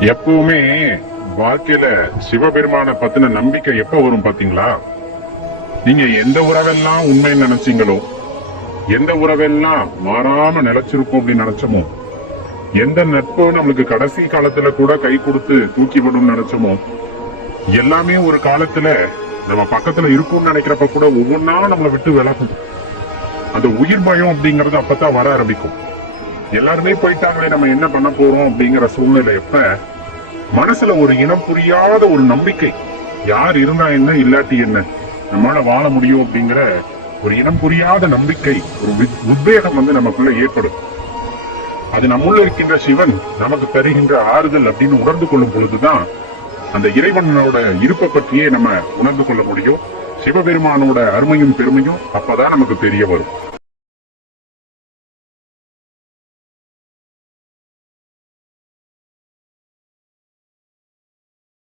எப்பவுமே வாழ்க்கையில சிவபெருமான பத்தின நம்பிக்கை எப்ப வரும் பாத்தீங்களா? நீங்க எந்த உறவெல்லாம் உண்மைன்னு நினைச்சீங்களோ, எந்த உறவெல்லாம் மாறாம நிலைச்சிருக்கும் அப்படின்னு நினைச்சோமோ, எந்த நட்பு நம்மளுக்கு கடைசி காலத்துல கூட கை கொடுத்து தூக்கி விடும் நினைச்சோமோ, எல்லாமே ஒரு காலத்துல நம்ம பக்கத்துல இருக்கும்னு நினைக்கிறப்ப கூட ஒவ்வொன்னா நம்மளை விட்டு விலகும். அந்த உயிர் பயம் அப்படிங்கறது அப்பதான் வர ஆரம்பிக்கும். எல்லாருமே போயிட்டாங்களே, நம்ம என்ன பண்ண போறோம் அப்படிங்கிற சூழ்நிலை எப்ப மனசுல ஒரு இனம் புரியாத ஒரு நம்பிக்கை, யார் இருந்தா என்ன இல்லாட்டி என்ன, நம்மளால வாழ முடியும் அப்படிங்கிற ஒரு இனம் புரியாத நம்பிக்கை, ஒரு உத்வேகம் நமக்குள்ள ஏற்படும். அது நம்முள்ள இருக்கின்ற சிவன் நமக்கு தருகின்ற ஆறுதல் அப்படின்னு உணர்ந்து கொள்ளும் பொழுதுதான் அந்த இறைவனோட இருப்பை பற்றியே நம்ம உணர்ந்து கொள்ள முடியும். சிவபெருமானோட அருமையும் பெருமையும் அப்பதான் நமக்கு தெரிய வரும்.